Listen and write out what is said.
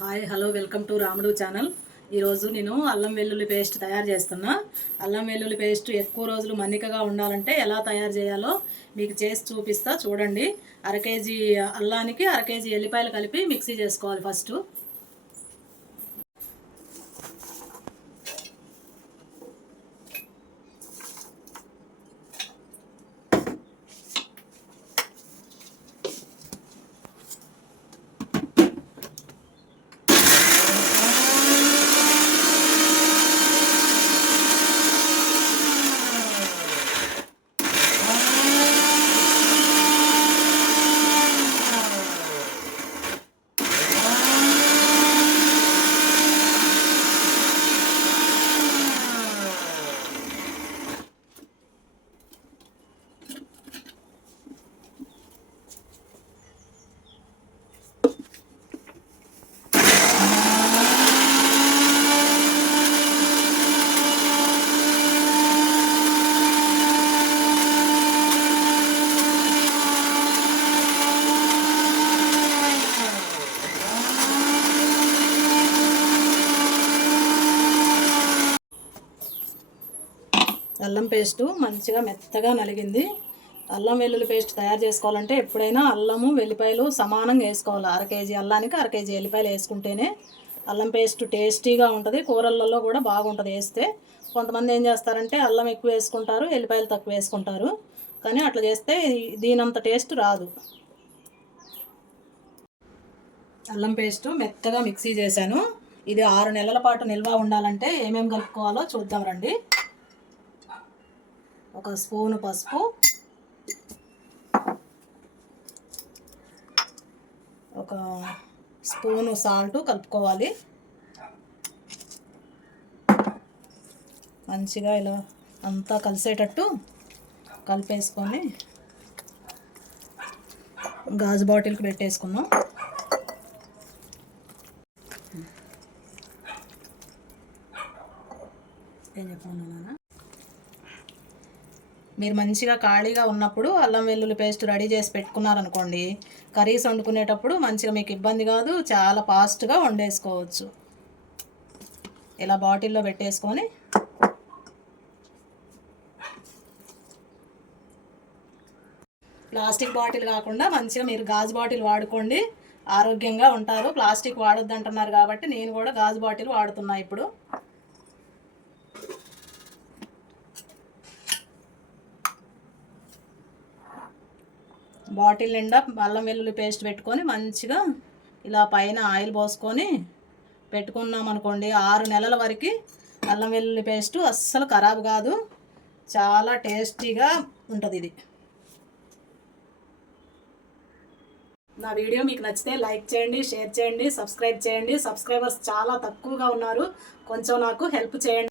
Hi hello welcome to రాముడు channel. ఈరోజు నేను అల్లం వెల్లుల్లి పేస్ట్ తయారు చేస్తున్నా. అల్లం వెల్లుల్లి పేస్ట్ ఎక్కువ రోజులు మన్నికగా ఉండాలంటే ఎలా తయారు చేయాలో మీకు చేసి చూపిస్తా చూడండి. అర కేజీ అల్లానికి అర కేజీ ఎల్లిపాయలు కలిపి మిక్సీ చేసుకోవాలి. ఫస్ట్ అల్లం పేస్టు మంచిగా మెత్తగా నలిగింది. అల్లం వెల్లుల్లి పేస్ట్ తయారు చేసుకోవాలంటే ఎప్పుడైనా అల్లము వెల్లిపాయలు సమానంగా వేసుకోవాలి. అర కేజీ అల్లానికి అర కేజీ ఎల్లిపాయలు వేసుకుంటేనే అల్లం పేస్ట్ టేస్టీగా ఉంటుంది. కూరలలో కూడా బాగుంటుంది వేస్తే. కొంతమంది ఏం చేస్తారంటే అల్లం ఎక్కువ వేసుకుంటారు, ఎల్లిపాయలు తక్కువ వేసుకుంటారు. కానీ అట్లా చేస్తే దీనంత టేస్ట్ రాదు. అల్లం పేస్టు మెత్తగా మిక్సీ చేశాను. ఇది 6 నెలల పాటు నిల్వ ఉండాలంటే ఏమేమి కలుపుకోవాలో చూద్దాం రండి. ఒక స్పూను పసుపు, ఒక స్పూను సాల్ట్ కలుపుకోవాలి. మంచిగా ఇలా అంతా కలిసేటట్టు కలిపేసుకొని గాజు బాటిల్కి పెట్టేసుకుందాం. ఏం చెప్పాను నాన్న? మీరు మంచిగా ఖాళీగా ఉన్నప్పుడు అల్లం వెల్లుల్లి పేస్ట్ రెడీ చేసి పెట్టుకున్నారనుకోండి, కర్రీస్ వండుకునేటప్పుడు మంచిగా మీకు ఇబ్బంది కాదు, చాలా ఫాస్ట్గా వండేసుకోవచ్చు. ఇలా బాటిల్లో పెట్టేసుకొని ప్లాస్టిక్ బాటిల్ కాకుండా మంచిగా మీరు గాజు బాటిల్ వాడుకోండి, ఆరోగ్యంగా ఉంటారు. ప్లాస్టిక్ వాడొద్దు అంటున్నారు కాబట్టి నేను కూడా గాజు బాటిల్ వాడుతున్నా. ఇప్పుడు బాటిల్ నిండా అల్లం వెల్లుల్లి పేస్ట్ పెట్టుకొని మంచిగా ఇలా పైన ఆయిల్ పోసుకొని పెట్టుకున్నాం అనుకోండి, 6 నెలల వరకు అల్లం వెల్లుల్లి పేస్ట్ అస్సలు ఖరాబ్ కాదు, చాలా టేస్టీగా ఉంటుంది. ఇది నా వీడియో మీకు నచ్చితే లైక్ చేయండి, షేర్ చేయండి, సబ్స్క్రైబ్ చేయండి. సబ్స్క్రైబర్స్ చాలా తక్కువగా ఉన్నారు, కొంచెం నాకు హెల్ప్ చేయండి.